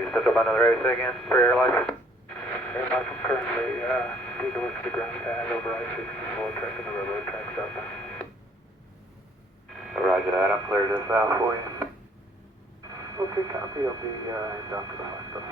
you set up another radio again for air license? Air license currently due to work the ground pad over I-64 track and the railroad track southbound. Roger that, I'll clear this out for you. Okay, copy. I'll be down to the hospital.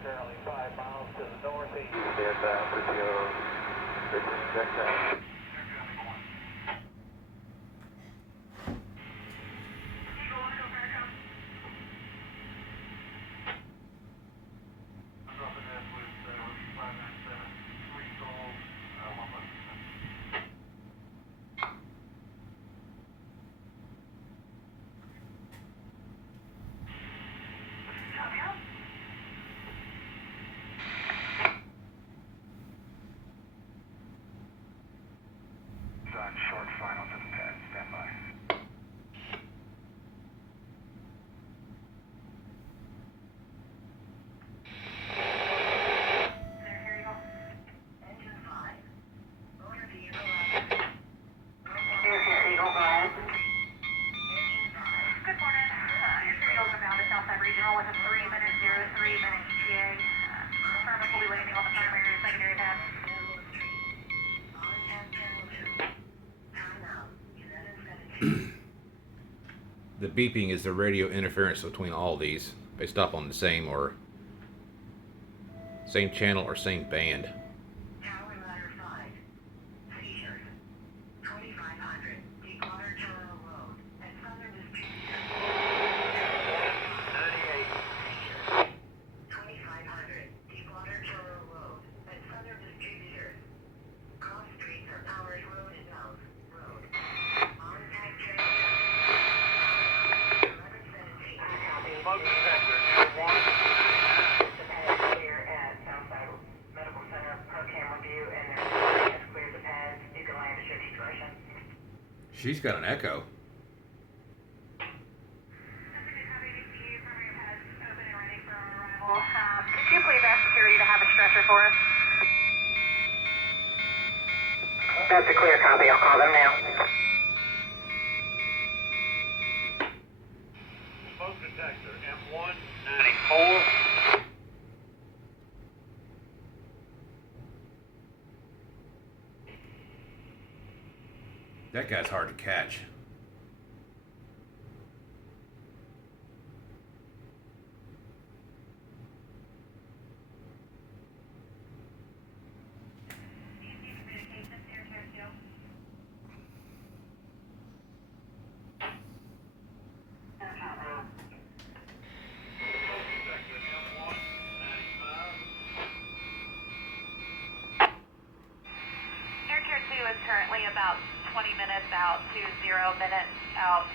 Currently 5 miles to the northeast. Stand down for the detector. Short final to the pad. Stand by. Engine 5. Motor vehicle out. Eagle, go ahead. Engine 5. Good morning. Your serial's abound to Southside Regional with a 3-minute 03 minute ETA. Affirmative will be landing on the primary and secondary pad. The beeping is the radio interference between all these. They stop on the same channel or same band. Tower ladder 5. Seizures. 2500. Deepwater Terminal Road. At Southern Distributor. 38. 2500. Deepwater Terminal Road. At Southern Distributor. Cross streets are Powers Road and South Road. On tag train. 1117. Smoke detector, number 1. Here at Southside Medical Center per camera view, and there's cleared the pads. You can land at your discretion. She's got an echo. Could you please ask security to have a stretcher for us? That's a clear copy. I'll call them now. Smoke detector, M194. That guy's hard to catch. Currently about 20 minutes out to 0 minutes out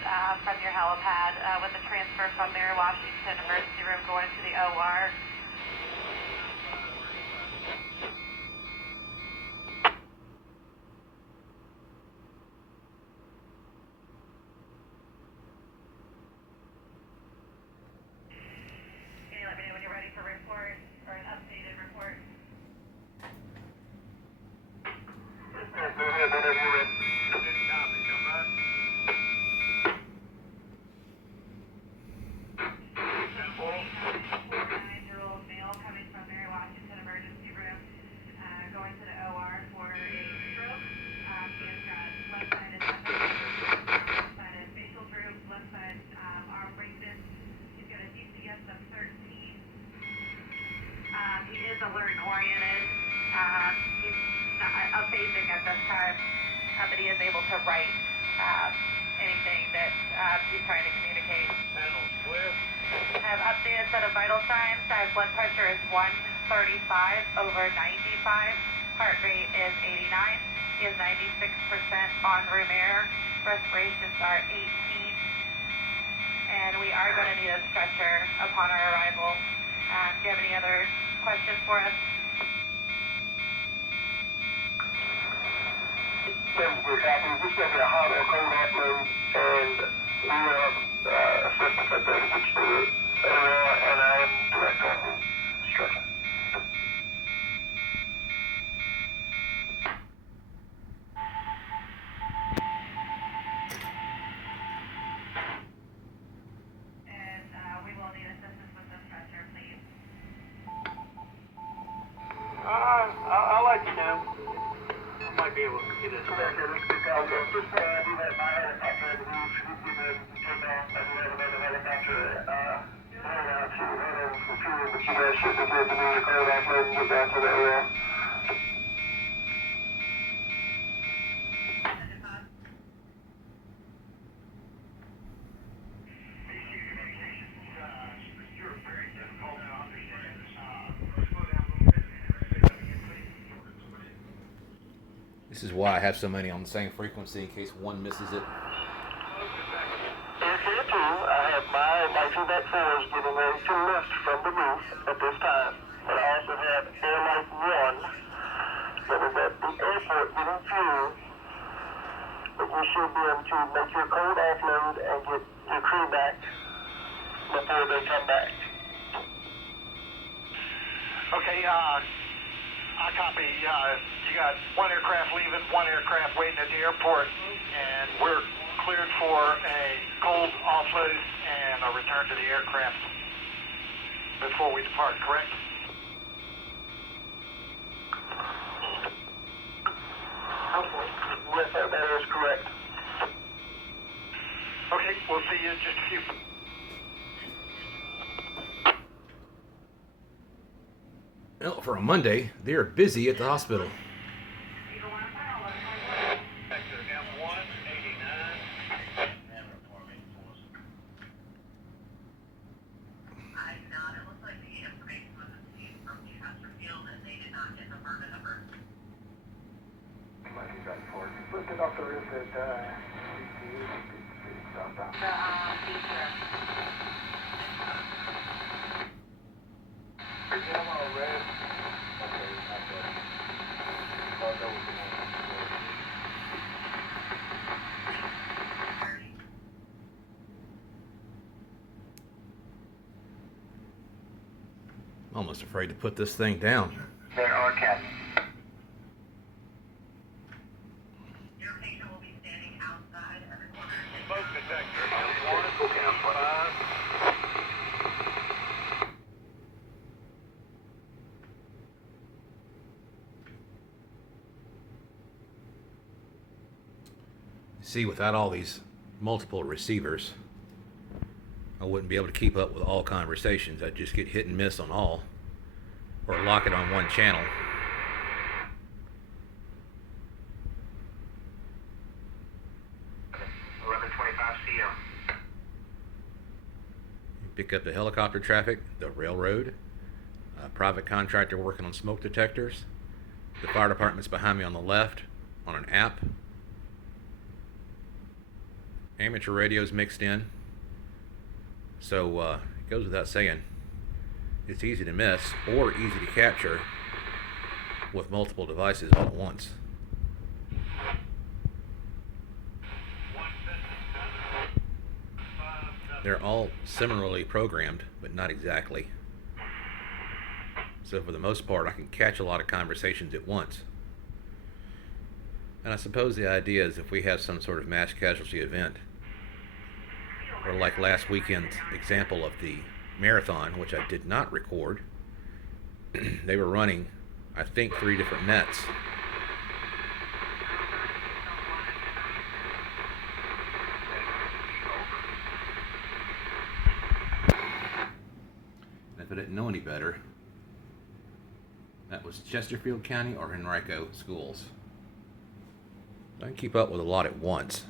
from your helipad with a transfer from Mary Washington Emergency Room going to the OR. Can you let me know when you're ready for a report or an updated report? He's not phasing at this time, but he is able to write anything that he's trying to communicate. Panels clear. I have updated set of vital signs. His blood pressure is 135/95. Heart rate is 89. He is 96% on room air. Respirations are 18. And we are going to need a stretcher upon our arrival. Do you have any other questions for us? We're happy. This is going to be a hot or cold offload, and we have assistance at the which to the area, and I am direct on the stretcher. And we will need assistance with the stretcher, please. I'll let you know. I might be able to get it. Okay, let's get down there. Just do that. My helicopter, I believe, should be the take off. I do have another helicopter. Head out to head over for fuel, but you guys should be good to do your cold offload and get down to the area. This is why I have so many on the same frequency in case one misses it. Air Care 2, I have my feedback 4s getting ready to lift from the roof at this time. But I also have Airlight 1 that is at the airport getting fuel. But you should be able to make your cold offload and get your crew back before they come back. Okay, I copy. You got one aircraft leaving, one aircraft waiting at the airport, and we're cleared for a cold offload and a return to the aircraft before we depart, correct? Yes, that is correct. Okay, we'll see you in just a few. Well, for a Monday, they are busy at the hospital. Sector M189. I do not. It looks like the information was received from the Chesterfield and they did not get the permit number. My feedback 4. Lifted off the roof at southbound. Red. Okay, I'm good. I'll go with the one. I'm almost afraid to put this thing down. There are cats. Your patient will be standing outside of the corner. Smoke detector M1, M5. See, without all these multiple receivers, I wouldn't be able to keep up with all conversations. I'd just get hit and miss on all, or lock it on one channel. Pick up the helicopter traffic, the railroad, a private contractor working on smoke detectors, the fire department's behind me on the left on an app, amateur radios mixed in. So it goes without saying, it's easy to miss or easy to capture with multiple devices all at once. They're all similarly programmed, but not exactly. So for the most part, I can catch a lot of conversations at once. And I suppose the idea is if we have some sort of mass casualty event, or like last weekend's example of the marathon, which I did not record, they were running, I think, 3 different nets. And if I didn't know any better, that that was Chesterfield County or Henrico schools. I can keep up with a lot at once.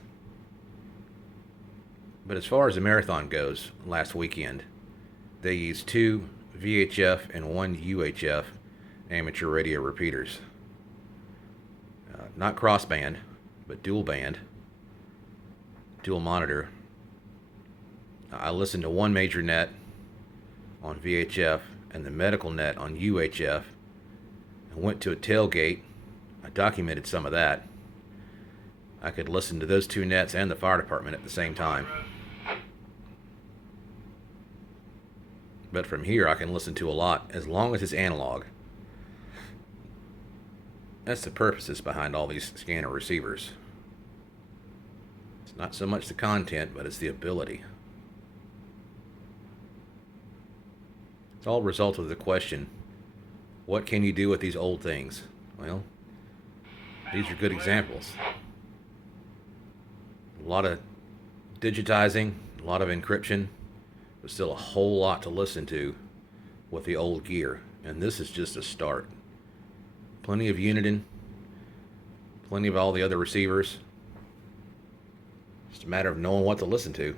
But as far as the marathon goes, last weekend, they used 2 VHF and 1 UHF amateur radio repeaters. Not crossband, but dual band, dual monitor. I listened to one major net on VHF and the medical net on UHF. I went to a tailgate. I documented some of that. I could listen to those 2 nets and the fire department at the same time. But from here I can listen to a lot as long as it's analog. That's the purposes behind all these scanner receivers. It's not so much the content, but it's the ability. It's all a result of the question, what can you do with these old things? Well, these are good examples. A lot of digitizing, a lot of encryption, but still a whole lot to listen to with the old gear. And this is just a start. Plenty of Uniden, plenty of all the other receivers. Just a matter of knowing what to listen to.